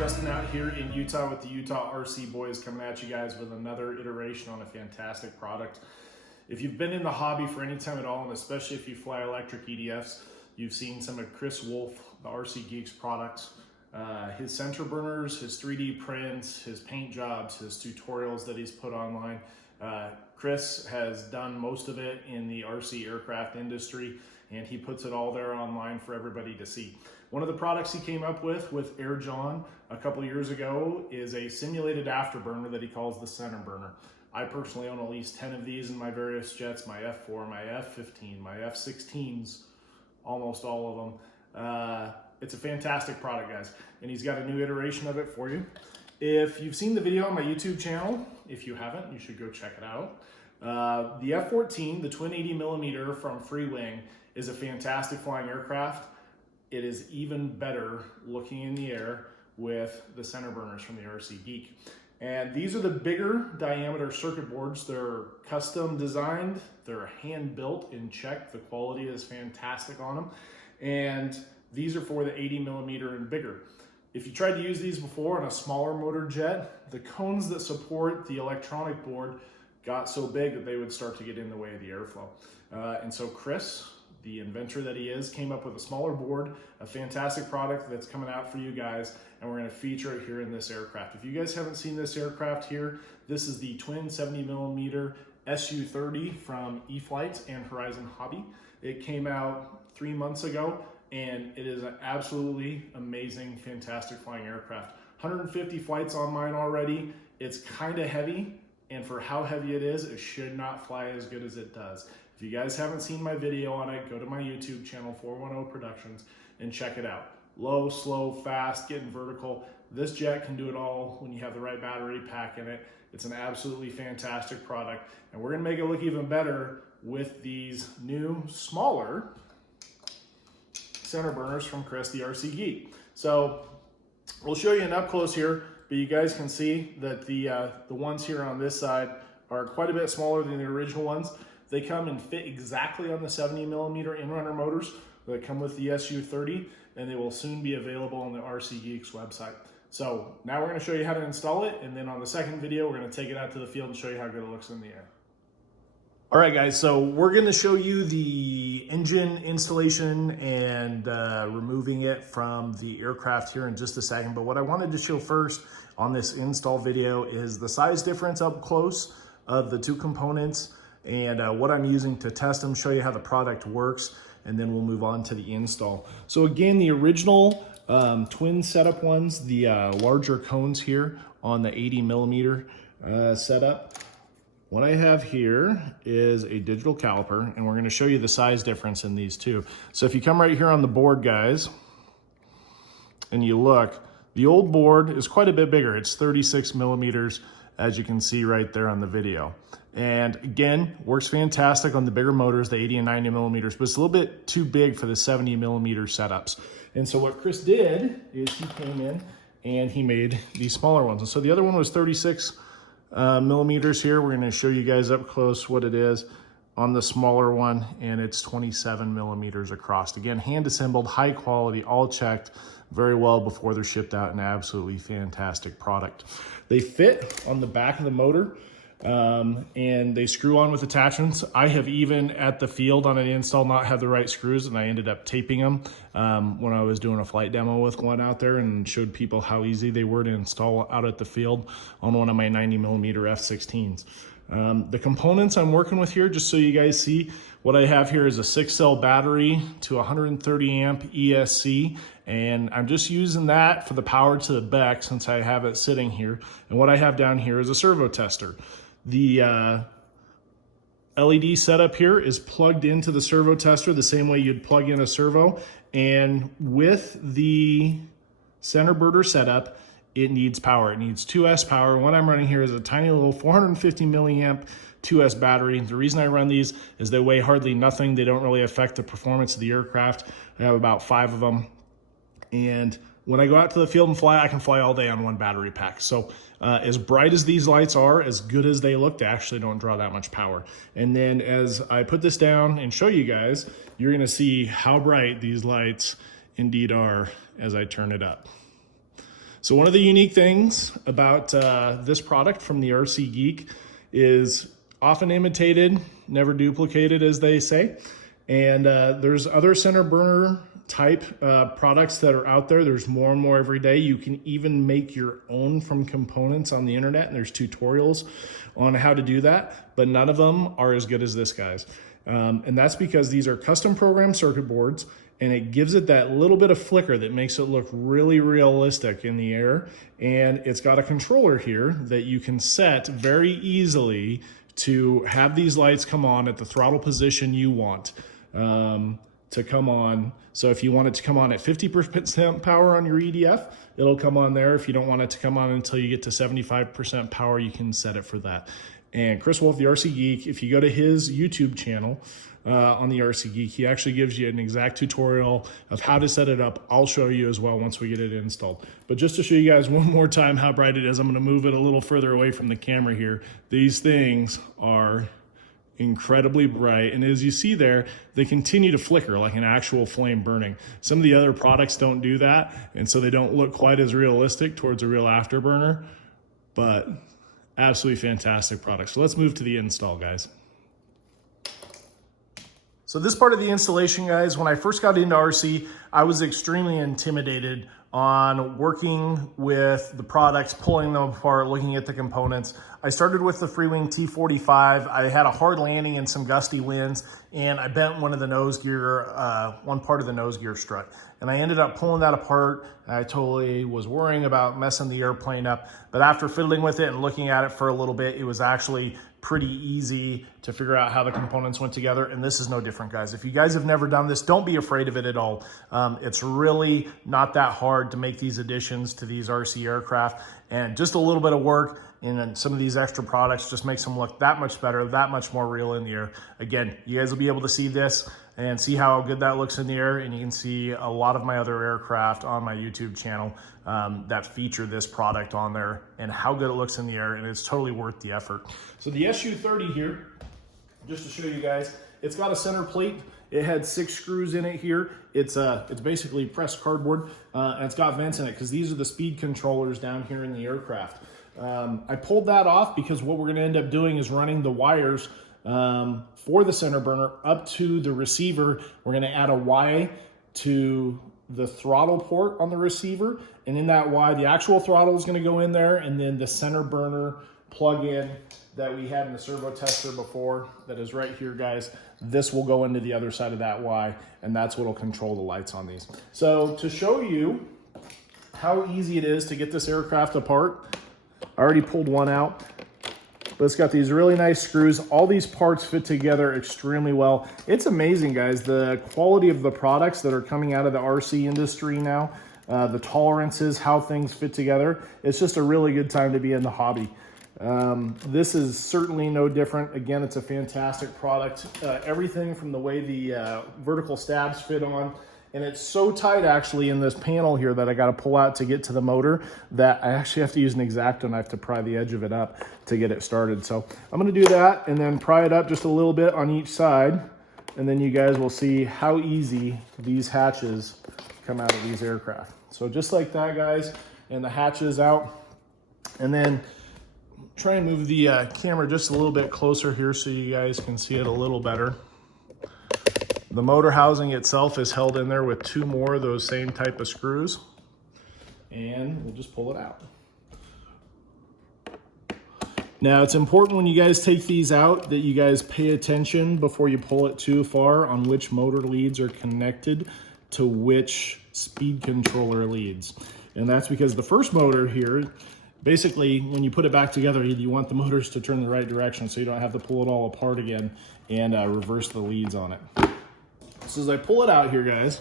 Justin out here in Utah with the Utah RC Boys, coming at you guys with another iteration on a fantastic product. If you've been in the hobby for any time at all, and especially if you fly electric EDFs, you've seen some of Chris Wolf, the RC Geek's products, his Centerburners, his 3D prints, his paint jobs, his tutorials that he's put online. Chris has done most of it in the RC aircraft industry, and he puts it all there online for everybody to see. One of the products he came up with Air John a couple years ago is a simulated afterburner that he calls the Centerburner. I personally own at least 10 of these in my various jets, my F4, my F15, my F16s, almost all of them. It's a fantastic product, guys, and he's got a new iteration of it for you. If you've seen the video on my YouTube channel, if you haven't, you should go check it out. The F14, the twin 80mm from Free Wing, is a fantastic flying aircraft. It is even better looking in the air with the Centerburners from the RC Geek. And these are the bigger diameter circuit boards. They're custom designed, they're hand built in Czech. The quality is fantastic on them. And these are for the 80mm and bigger. If you tried to use these before on a smaller motor jet, the cones that support the electronic board got so big that they would start to get in the way of the airflow. And so Chris, the inventor that he is, came up with a smaller board, a fantastic product that's coming out for you guys, and we're going to feature it here in this aircraft. If you guys haven't seen this aircraft here, this is the twin 70mm SU-30 from Eflite and Horizon Hobby. It came out 3 months ago, and it is an absolutely amazing, fantastic flying aircraft. 150 flights on mine already. It's kind of heavy, and for how heavy it is, it should not fly as good as it does. If you guys haven't seen my video on it, go to my YouTube channel, 410 Productions, and check it out. Low, slow, fast, getting vertical. This jet can do it all when you have the right battery pack in it. It's an absolutely fantastic product, and we're gonna make it look even better with these new, smaller Centerburners from Chris, the RC Geek. So we'll show you an up close here, but you guys can see that the ones here on this side are quite a bit smaller than the original ones. They come and fit exactly on the 70mm in-runner motors that come with the SU-30, and they will soon be available on the RC Geek's website. So now we're going to show you how to install it, and then on the second video, we're going to take it out to the field and show you how good it looks in the air. All right, guys, so we're going to show you the engine installation and removing it from the aircraft here in just a second. But what I wanted to show first on this install video is the size difference up close of the two components, and what I'm using to test them, show you how the product works, and then we'll move on to the install. So again, the original twin setup ones, the larger cones here on the 80mm setup. What I have here is a digital caliper, and we're going to show you the size difference in these two. So if you come right here on the board, guys, and you look, the old board is quite a bit bigger. It's 36mm, as you can see right there on the video. And again, works fantastic on the bigger motors, the 80 and 90mm, but it's a little bit too big for the 70mm setups. And so what Chris did is he came in and he made these smaller ones. And so the other one was 36 millimeters here. We're going to show you guys up close what it is on the smaller one, and it's 27mm across. Again, hand assembled, high quality, all checked very well before they're shipped out. An absolutely fantastic product. They fit on the back of the motor, and they screw on with attachments. I have even at the field on an install not had the right screws, and I ended up taping them when I was doing a flight demo with one out there, and showed people how easy they were to install out at the field on one of my 90mm F16s. The components I'm working with here, just so you guys see, what I have here is a 6-cell battery to 130 amp ESC, and I'm just using that for the power to the back since I have it sitting here. And what I have down here is a servo tester. The LED setup here is plugged into the servo tester the same way you'd plug in a servo, and with the Centerburner setup, it needs power. It needs 2S power. What I'm running here is a tiny little 450 milliamp 2S battery. The reason I run these is they weigh hardly nothing. They don't really affect the performance of the aircraft. I have about 5 of them. And when I go out to the field and fly, I can fly all day on one battery pack. So as bright as these lights are, as good as they look, they actually don't draw that much power. And then as I put this down and show you guys, you're gonna see how bright these lights indeed are as I turn it up. So one of the unique things about this product from the RC Geek is often imitated, never duplicated, as they say. And there's other Centerburner type products that are out there. There's more and more every day. You can even make your own from components on the internet, and there's tutorials on how to do that, but none of them are as good as this, guys. And that's because these are custom programmed circuit boards, and it gives it that little bit of flicker that makes it look really realistic in the air. And it's got a controller here that you can set very easily to have these lights come on at the throttle position you want to come on. So if you want it to come on at 50% power on your EDF, it'll come on there. If you don't want it to come on until you get to 75% power, you can set it for that. And Chris Wolf, the RC Geek, if you go to his YouTube channel on the RC Geek, he actually gives you an exact tutorial of how to set it up. I'll show you as well once we get it installed. But just to show you guys one more time how bright it is, I'm gonna move it a little further away from the camera here. These things are incredibly bright, and as you see there, they continue to flicker like an actual flame burning. Some of the other products don't do that, and so they don't look quite as realistic towards a real afterburner, but absolutely fantastic product. So let's move to the install, guys. So this part of the installation, guys, when I first got into RC, I was extremely intimidated on working with the products, pulling them apart, looking at the components. I started with the Freewing T45. I had a hard landing and some gusty winds, and I bent one of the nose gear, one part of the nose gear strut. And I ended up pulling that apart. I totally was worrying about messing the airplane up. But after fiddling with it and looking at it for a little bit, it was actually pretty easy to figure out how the components went together. And this is no different, guys. If you guys have never done this, don't be afraid of it at all. It's really not that hard to make these additions to these RC aircraft, and just a little bit of work and some of these extra products just makes them look that much better, that much more real in the air. Again, you guys will be able to see this and see how good that looks in the air, and you can see a lot of my other aircraft on my YouTube channel that feature this product on there and how good it looks in the air, and it's totally worth the effort. So the SU-30 here, just to show you guys, it's got a center plate. It had 6 screws in it here. It's basically pressed cardboard, and it's got vents in it because these are the speed controllers down here in the aircraft. I pulled that off because what we're gonna end up doing is running the wires for the Centerburner up to the receiver. We're gonna add a Y to the throttle port on the receiver, and in that Y, the actual throttle is gonna go in there, and then the Centerburner plug-in that we had in the servo tester before, that is right here, guys, this will go into the other side of that Y, and that's what will control the lights on these. So to show you how easy it is to get this aircraft apart, I already pulled one out, but it's got these really nice screws. All these parts fit together extremely well. It's amazing, guys, the quality of the products that are coming out of the RC industry now, the tolerances, how things fit together. It's just a really good time to be in the hobby. This is certainly no different. Again, it's a fantastic product. Everything from the way the vertical stabs fit on, and it's so tight actually in this panel here that I got to pull out to get to the motor that I actually have to use an X-Acto knife to pry the edge of it up to get it started. So I'm going to do that and then pry it up just a little bit on each side, and then you guys will see how easy these hatches come out of these aircraft. So just like that, guys, and the hatches out, and then try and move the camera just a little bit closer here so you guys can see it a little better. The motor housing itself is held in there with 2 more of those same type of screws, and we'll just pull it out. Now, it's important when you guys take these out that you guys pay attention before you pull it too far on which motor leads are connected to which speed controller leads. And that's because the first motor here, basically, when you put it back together, you want the motors to turn the right direction so you don't have to pull it all apart again and reverse the leads on it. So as I pull it out here, guys,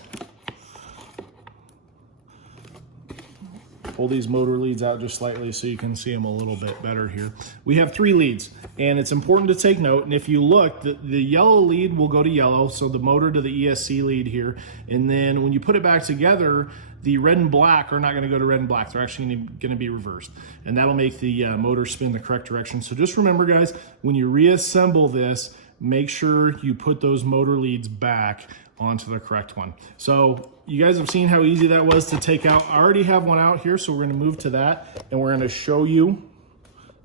pull these motor leads out just slightly so you can see them a little bit better here. We have 3 leads, and it's important to take note, and if you look, the yellow lead will go to yellow, so the motor to the ESC lead here, and then when you put it back together, the red and black are not going to go to red and black. They're actually going to be reversed, and that'll make the motor spin the correct direction. So just remember, guys, when you reassemble this, make sure you put those motor leads back onto the correct one. So you guys have seen how easy that was to take out. I already have one out here, so we're gonna move to that and we're gonna show you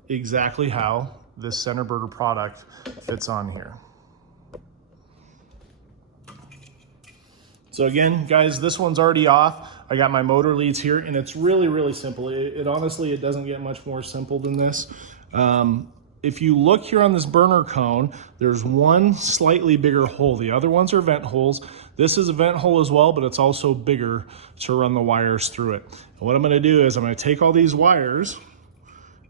exactly how this Centerburner product fits on here. So again, guys, this one's already off. I got my motor leads here and it's really, really simple. It honestly, it doesn't get much more simple than this. If you look here on this burner cone, there's one slightly bigger hole. The other ones are vent holes. This is a vent hole as well, but it's also bigger to run the wires through it. And what I'm gonna do is I'm gonna take all these wires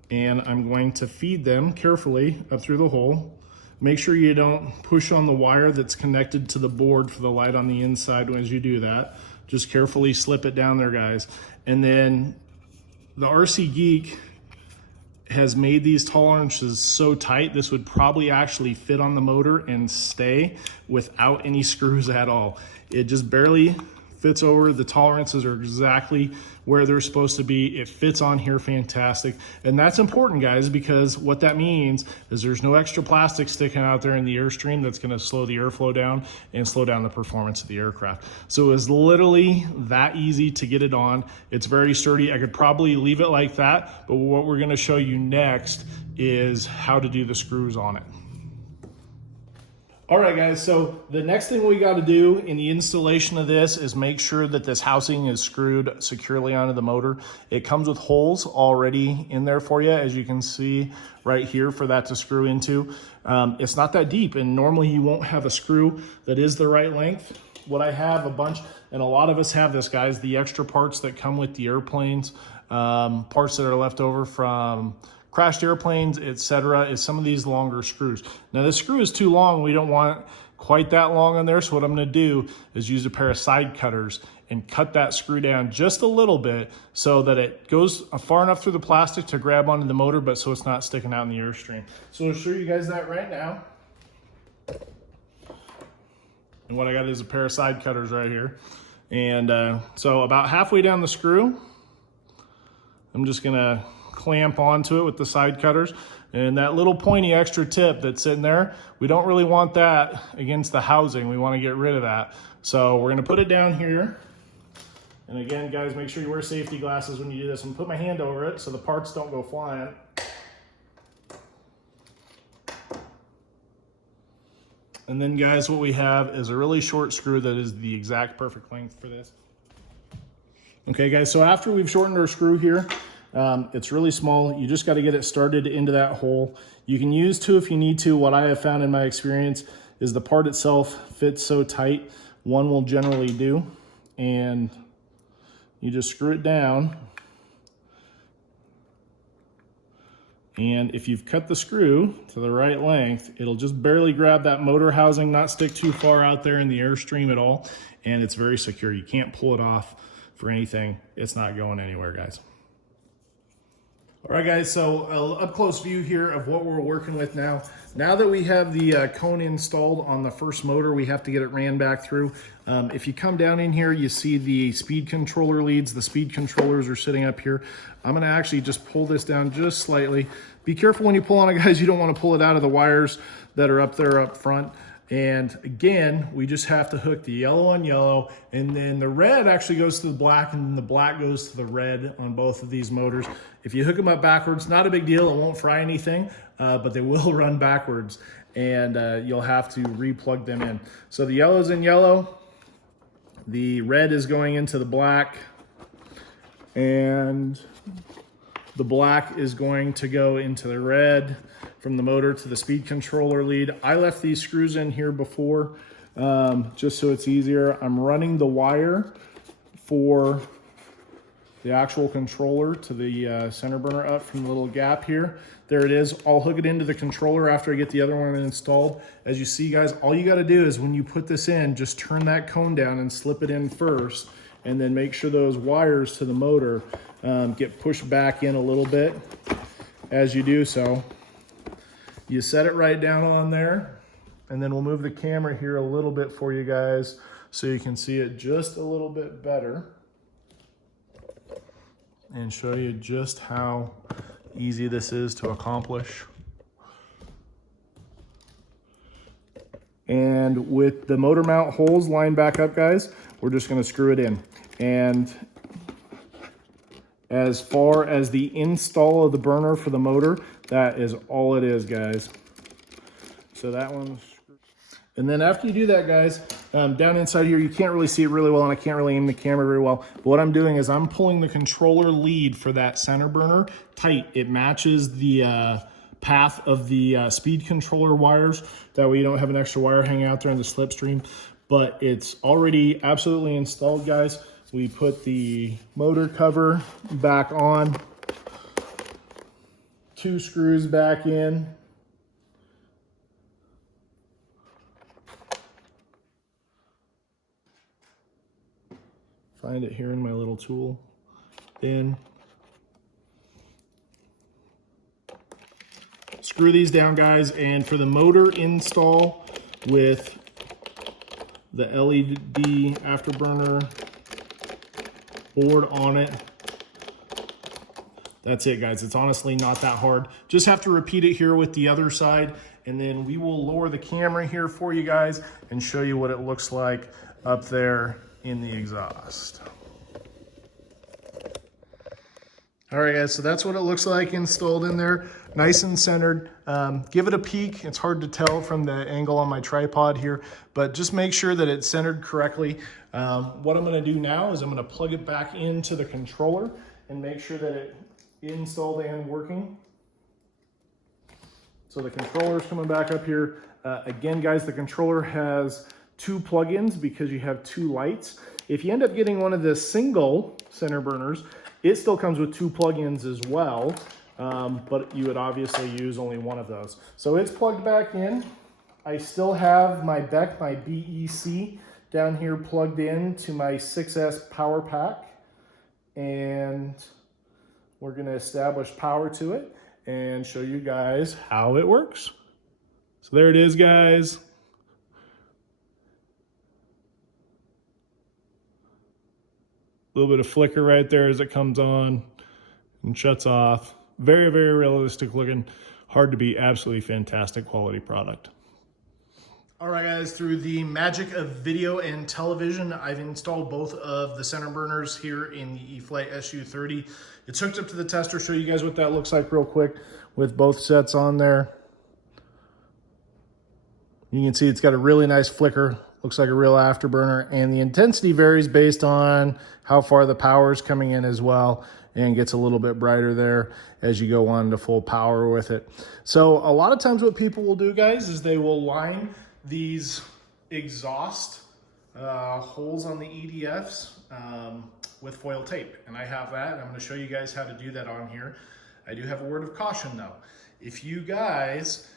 and I'm going to feed them carefully up through the hole. Make sure you don't push on the wire that's connected to the board for the light on the inside as you do that. Just carefully slip it down there, guys. And then the RC Geek has made these tolerances so tight, this would probably actually fit on the motor and stay without any screws at all. It just barely fits over. The tolerances are exactly where they're supposed to be. It fits on here fantastic. And that's important, guys, because what that means is there's no extra plastic sticking out there in the airstream that's gonna slow the airflow down and slow down the performance of the aircraft. So it's literally that easy to get it on. It's very sturdy. I could probably leave it like that, but what we're gonna show you next is how to do the screws on it. All right, guys, so the next thing we got to do in the installation of this is make sure that this housing is screwed securely onto the motor. It comes with holes already in there for you, as you can see right here, for that to screw into. It's not that deep, and normally you won't have a screw that is the right length. What I have a bunch, and a lot of us have this, guys, the extra parts that come with the airplanes, parts that are left over from crashed airplanes, etc., is some of these longer screws. Now this screw is too long. We don't want quite that long on there. So what I'm gonna do is use a pair of side cutters and cut that screw down just a little bit so that it goes far enough through the plastic to grab onto the motor, but so it's not sticking out in the airstream. So I'll show you guys that right now. And what I got is a pair of side cutters right here. And so about halfway down the screw, I'm just gonna clamp onto it with the side cutters, and that little pointy extra tip that's sitting there, we don't really want that against the housing. We want to get rid of that. So we're going to put it down here, and again, guys, make sure you wear safety glasses when you do this. I'm going to put my hand over it so the parts don't go flying. And then, guys, what we have is a really short screw that is the exact perfect length for this. Okay, guys, so after we've shortened our screw here, it's really small. You just got to get it started into that hole. You can use two if you need to. What I have found in my experience is the part itself fits so tight, one will generally do. And you just screw it down. And if you've cut the screw to the right length, it'll just barely grab that motor housing, not stick too far out there in the airstream at all. And it's very secure. You can't pull it off for anything. It's not going anywhere, guys. All right, guys, so an up-close view here of what we're working with now. Now that we have the cone installed on the first motor, we have to get it ran back through. If you come down in here, you see the speed controller leads. The speed controllers are sitting up here. I'm gonna actually just pull this down just slightly. Be careful when you pull on it, guys. You don't wanna pull it out of the wires that are up there up front. And again, we just have to hook the yellow on yellow, and then the red actually goes to the black, and then the black goes to the red on both of these motors. If you hook them up backwards, not a big deal, it won't fry anything, but they will run backwards, and you'll have to re-plug them in. So the yellow's in yellow, the red is going into the black, and the black is going to go into the red from the motor to the speed controller lead. I left these screws in here before, just so it's easier. I'm running the wire for the actual controller to the Centerburner up from the little gap here. There it is. I'll hook it into the controller after I get the other one installed. As you see, guys, all you got to do is when you put this in, just turn that cone down and slip it in first, and then make sure those wires to the motor get pushed back in a little bit. As you do so, you set it right down on there, and then we'll move the camera here a little bit for you guys so you can see it just a little bit better and show you just how easy this is to accomplish. And with the motor mount holes lined back up, guys, we're just going to screw it in. And as far as the install of the burner for the motor, that is all it is, guys. So that one's... And then after you do that, guys, down inside here, you can't really see it really well, and I can't really aim the camera very well. But what I'm doing is I'm pulling the controller lead for that Centerburner tight. It matches the path of the speed controller wires. That way you don't have an extra wire hanging out there in the slipstream. But it's already absolutely installed, guys. We put the motor cover back on, 2 screws back in. Find it here in my little tool bin. Screw these down, guys, and for the motor install with the LED afterburner board on it, that's it, guys. It's honestly not that hard. Just have to repeat it here with the other side, and then we will lower the camera here for you guys and show you what it looks like up there in the exhaust. All right, guys, so that's what it looks like installed in there, nice and centered. Give it a peek. It's hard to tell from the angle on my tripod here, but just make sure that it's centered correctly. What I'm gonna do now is I'm gonna plug it back into the controller and make sure that it's installed and working. So the controller is coming back up here. Again, guys, the controller has 2 plugins because you have 2 lights. If you end up getting one of the single Centerburners, it still comes with 2 plugins as well, but you would obviously use only one of those. So it's plugged back in. I still have my BEC, my BEC, down here plugged in to my 6S power pack, and we're going to establish power to it and show you guys how it works. So there it is, guys. A little bit of flicker right there as it comes on and shuts off. Very, very realistic looking. Hard to beat. Absolutely fantastic quality product. All right, guys, through the magic of video and television, I've installed both of the Centerburners here in the Eflite SU-30. It's hooked up to the tester. Show you guys what that looks like real quick with both sets on there. You can see it's got a really nice flicker. Looks like a real afterburner, and the intensity varies based on how far the power is coming in as well, and gets a little bit brighter there as you go on to full power with it. So a lot of times what people will do, guys, is they will line these exhaust holes on the EDFs with foil tape, and I have that, and I'm going to show you guys how to do that on here. I do have a word of caution though. If you guys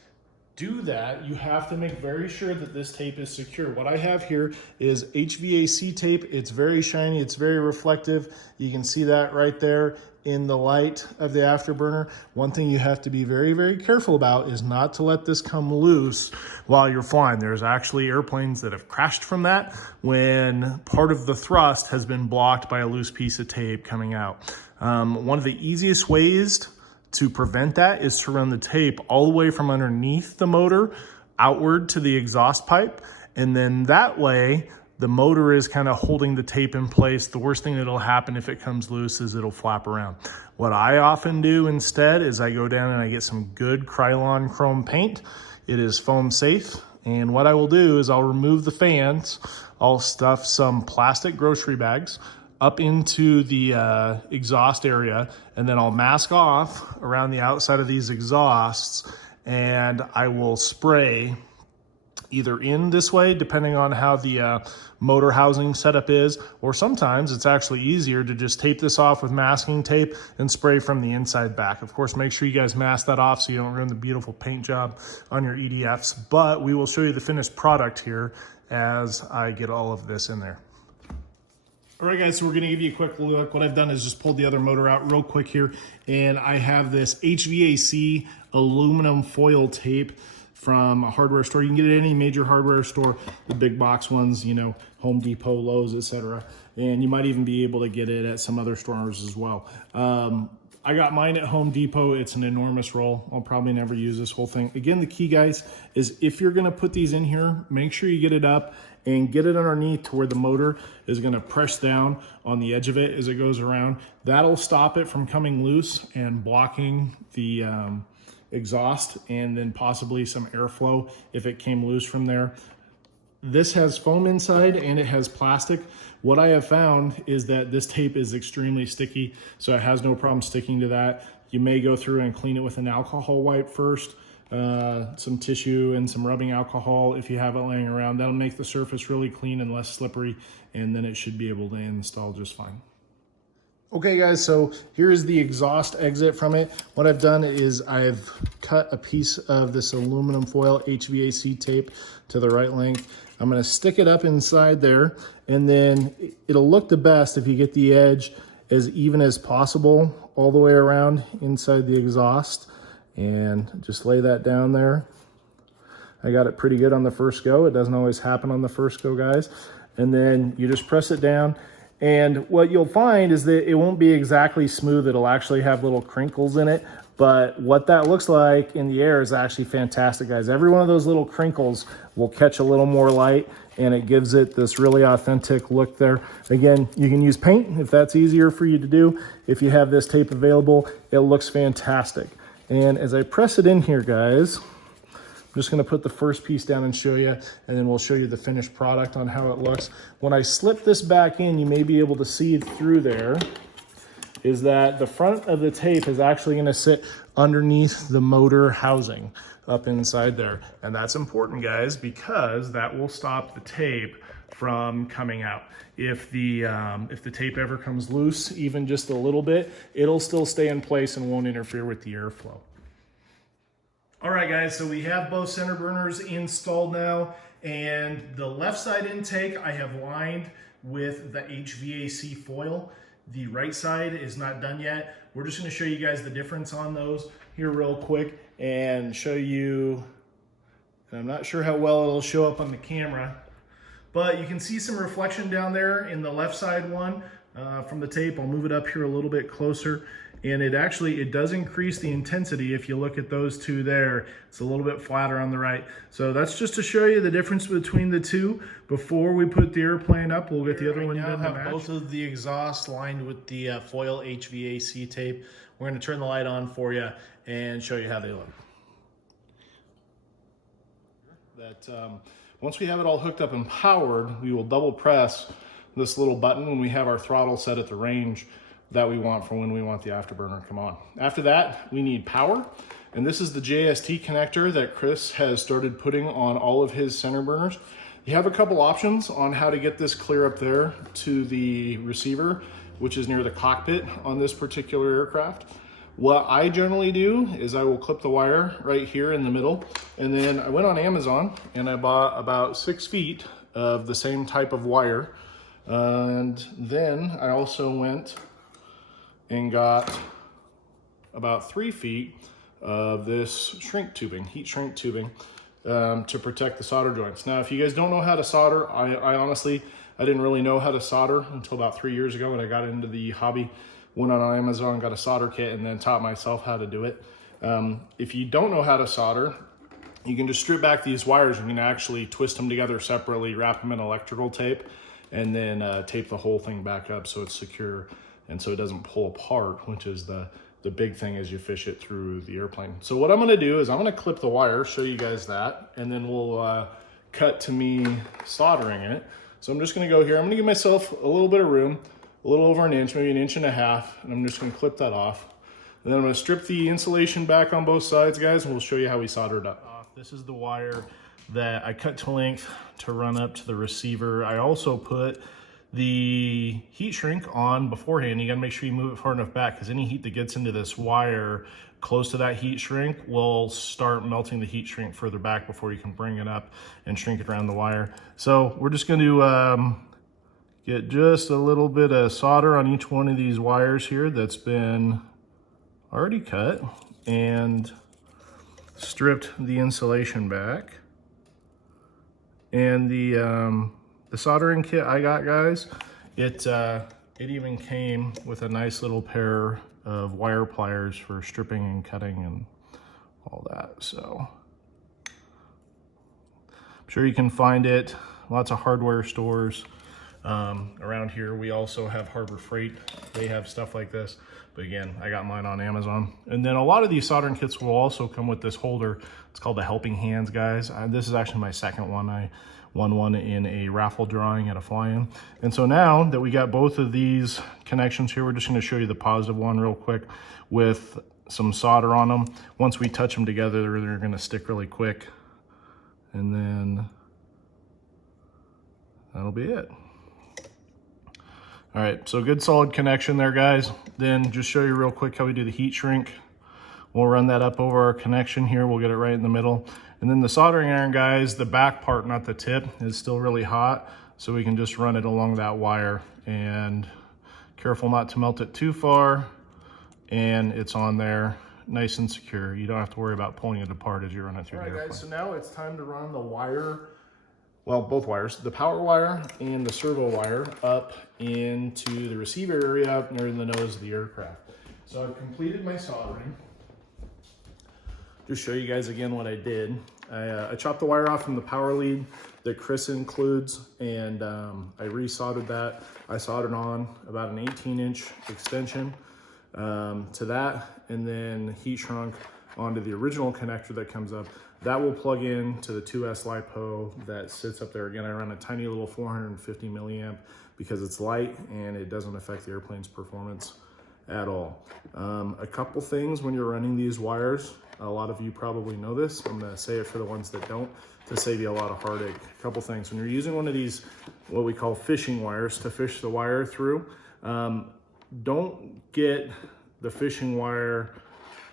do that, you have to make very sure that this tape is secure. What I have here is HVAC tape. It's very shiny, it's very reflective. You can see that right there in the light of the afterburner. One thing you have to be very, very careful about is not to let this come loose while you're flying. There's actually airplanes that have crashed from that when part of the thrust has been blocked by a loose piece of tape coming out. One of the easiest ways to prevent that is to run the tape all the way from underneath the motor outward to the exhaust pipe. And then that way, the motor is kind of holding the tape in place. The worst thing that'll happen if it comes loose is it'll flap around. What I often do instead is I go down and I get some good Krylon chrome paint. It is foam safe. And what I will do is I'll remove the fans. I'll stuff some plastic grocery bags up into the exhaust area, and then I'll mask off around the outside of these exhausts, and I will spray either in this way, depending on how the motor housing setup is, or sometimes it's actually easier to just tape this off with masking tape and spray from the inside back. Of course, make sure you guys mask that off so you don't ruin the beautiful paint job on your EDFs, but we will show you the finished product here as I get all of this in there. All right, guys, so we're gonna give you a quick look. What I've done is just pulled the other motor out real quick here, and I have this HVAC aluminum foil tape from a hardware store. You can get it at any major hardware store, the big box ones, you know, Home Depot, Lowe's, etc. And you might even be able to get it at some other stores as well. I got mine at Home Depot. It's an enormous roll. I'll probably never use this whole thing. Again, the key, guys, is if you're gonna put these in here, make sure you get it up and get it underneath to where the motor is gonna press down on the edge of it as it goes around. That'll stop it from coming loose and blocking the exhaust, and then possibly some airflow if it came loose from there. This has foam inside and it has plastic. What I have found is that this tape is extremely sticky, so it has no problem sticking to that. You may go through and clean it with an alcohol wipe first, some tissue and some rubbing alcohol if you have it laying around. That'll make the surface really clean and less slippery, and then it should be able to install just fine. Okay guys, so here's the exhaust exit from it. What I've done is I've cut a piece of this aluminum foil HVAC tape to the right length. I'm gonna stick it up inside there, and then it'll look the best if you get the edge as even as possible all the way around inside the exhaust, and just lay that down there. I got it pretty good on the first go. It doesn't always happen on the first go, guys. And then you just press it down. And what you'll find is that it won't be exactly smooth. It'll actually have little crinkles in it, but what that looks like in the air is actually fantastic, guys. Every one of those little crinkles will catch a little more light, and it gives it this really authentic look there. Again, you can use paint if that's easier for you to do. If you have this tape available, it looks fantastic. And as I press it in here, guys, I'm just gonna put the first piece down and show you, and then we'll show you the finished product on how it looks. When I slip this back in, you may be able to see it through there, is that the front of the tape is actually gonna sit underneath the motor housing up inside there. And that's important, guys, because that will stop the tape from coming out. If the tape ever comes loose, even just a little bit, it'll still stay in place and won't interfere with the airflow. All right, guys, so we have both Centerburners installed now, and the left side intake I have lined with the HVAC foil. The right side is not done yet. We're just gonna show you guys the difference on those here real quick and show you, and I'm not sure how well it'll show up on the camera, but you can see some reflection down there in the left side one from the tape. I'll move it up here a little bit closer. And it does increase the intensity. If you look at those two there, it's a little bit flatter on the right. So that's just to show you the difference between the two. Before we put the airplane up, we'll get the other one done. Have both of the exhausts lined with the foil HVAC tape. We're gonna turn the light on for you and show you how they look. Once we have it all hooked up and powered, we will double press this little button when we have our throttle set at the range that we want for when we want the afterburner to come on. After that, we need power. And this is the JST connector that Chris has started putting on all of his Centerburners. You have a couple options on how to get this clear up there to the receiver, which is near the cockpit on this particular aircraft. What I generally do is I will clip the wire right here in the middle. And then I went on Amazon and I bought about 6 feet of the same type of wire. And then I also went and got about 3 feet of this shrink tubing, heat shrink tubing, to protect the solder joints. Now, if you guys don't know how to solder, I honestly didn't really know how to solder until about 3 years ago when I got into the hobby. Went on Amazon, got a solder kit, and then taught myself how to do it. If you don't know how to solder, you can just strip back these wires. You can actually twist them together separately, wrap them in electrical tape, and then tape the whole thing back up so it's secure and so it doesn't pull apart, which is the big thing as you fish it through the airplane. So what I'm gonna do is I'm gonna clip the wire, show you guys that, and then we'll cut to me soldering it. So I'm just gonna go here. I'm gonna give myself a little bit of room, a little over an inch, maybe 1.5 inches, and I'm just gonna clip that off. And then I'm gonna strip the insulation back on both sides, guys, and we'll show you how we solder it up. This is the wire that I cut to length to run up to the receiver. I also put the heat shrink on beforehand. You gotta make sure you move it far enough back because any heat that gets into this wire close to that heat shrink will start melting the heat shrink further back before you can bring it up and shrink it around the wire. So we're just going to get just a little bit of solder on each one of these wires here that's been already cut and stripped the insulation back. And the soldering kit I got, guys, it even came with a nice little pair of wire pliers for stripping and cutting and all that. So I'm sure you can find it. Lots of hardware stores around here. We also have Harbor Freight. They have stuff like this. But again, I got mine on Amazon. And then a lot of these soldering kits will also come with this holder. It's called the Helping Hands, guys. This is actually my second one. I won one in a raffle drawing at a fly-in. And so now that we got both of these connections here, we're just gonna show you the positive one real quick with some solder on them. Once we touch them together, they're gonna stick really quick. And then that'll be it. All right, so good solid connection there, guys. Then just show you real quick how we do the heat shrink. We'll run that up over our connection here. We'll get it right in the middle. And then the soldering iron, guys, the back part, not the tip, is still really hot. So we can just run it along that wire, and careful not to melt it too far. And it's on there nice and secure. You don't have to worry about pulling it apart as you run it through. All right, guys, so now it's time to run the wire. Well, both wires, the power wire and the servo wire, up into the receiver area up near the nose of the aircraft. So I've completed my soldering. Just show you guys again what I did. I chopped the wire off from the power lead that Chris includes, and I resoldered that. I soldered on about an 18-inch extension to that, and then heat shrunk onto the original connector that comes up. That will plug in to the 2S LiPo that sits up there. Again, I run a tiny little 450 milliamp because it's light and it doesn't affect the airplane's performance at all. A couple things when you're running these wires, a lot of you probably know this. I'm gonna say it for the ones that don't, to save you a lot of heartache. A couple things, when you're using one of these, what we call fishing wires to fish the wire through, don't get the fishing wire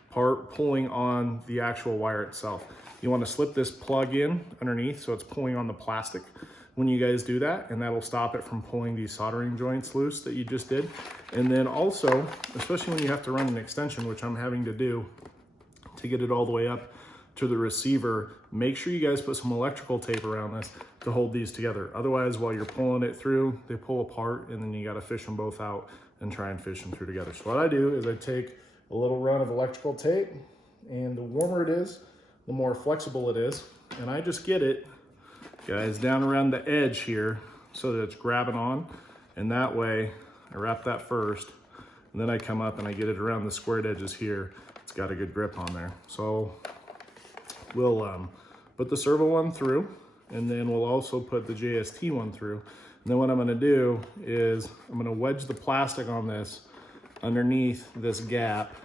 part pulling on the actual wire itself. You want to slip this plug in underneath so it's pulling on the plastic when you guys do that, and that'll stop it from pulling these soldering joints loose that you just did. And then also, especially when you have to run an extension, which I'm having to do to get it all the way up to the receiver, make sure you guys put some electrical tape around this to hold these together. Otherwise, while you're pulling it through, they pull apart, and then you got to fish them both out and try and fish them through together. So what I do is I take a little run of electrical tape, and the warmer it is, the more flexible it is. And I just get it, guys, down around the edge here so that it's grabbing on. And that way, I wrap that first, and then I come up and I get it around the squared edges here. It's got a good grip on there. So we'll put the servo one through, and then we'll also put the JST one through. And then what I'm gonna do is I'm gonna wedge the plastic on this underneath this gap,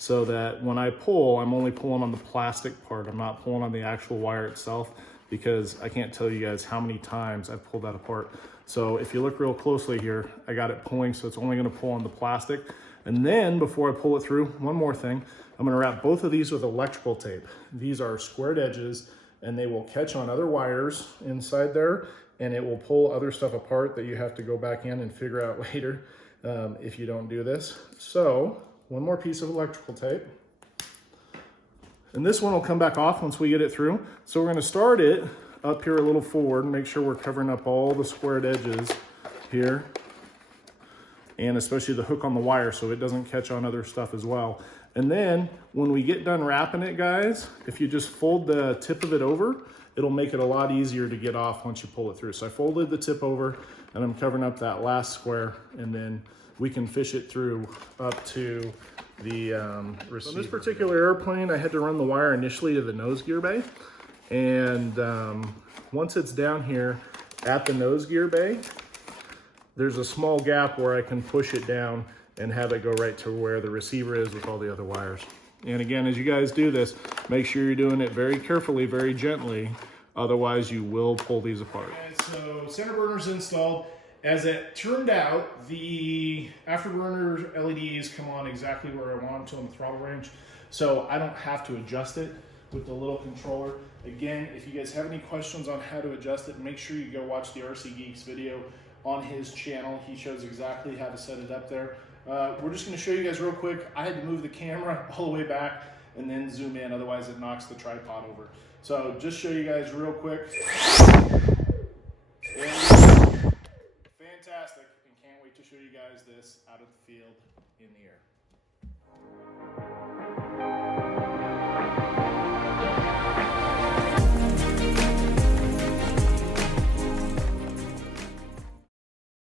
so that when I pull, I'm only pulling on the plastic part. I'm not pulling on the actual wire itself, because I can't tell you guys how many times I've pulled that apart. So if you look real closely here, I got it pulling, so it's only gonna pull on the plastic. And then before I pull it through, one more thing, I'm gonna wrap both of these with electrical tape. These are squared edges, and they will catch on other wires inside there, and it will pull other stuff apart that you have to go back in and figure out later if you don't do this. So one more piece of electrical tape. And this one will come back off once we get it through. So we're gonna start it up here a little forward and make sure we're covering up all the squared edges here, and especially the hook on the wire so it doesn't catch on other stuff as well. And then when we get done wrapping it, guys, if you just fold the tip of it over, it'll make it a lot easier to get off once you pull it through. So I folded the tip over, and I'm covering up that last square, and then we can fish it through up to the receiver. So on this particular airplane, I had to run the wire initially to the nose gear bay. And once it's down here at the nose gear bay, there's a small gap where I can push it down and have it go right to where the receiver is with all the other wires. And again, as you guys do this, make sure you're doing it very carefully, very gently. Otherwise, you will pull these apart. And so Centerburners installed. As it turned out, the afterburner LEDs come on exactly where I want them to on the throttle range. So I don't have to adjust it with the little controller. Again, if you guys have any questions on how to adjust it, make sure you go watch the RC Geek's video on his channel. He shows exactly how to set it up there. We're just gonna show you guys real quick. I had to move the camera all the way back and then zoom in, otherwise it knocks the tripod over. So just show you guys real quick. Fantastic, and can't wait to show you guys guys this out of the field in the air.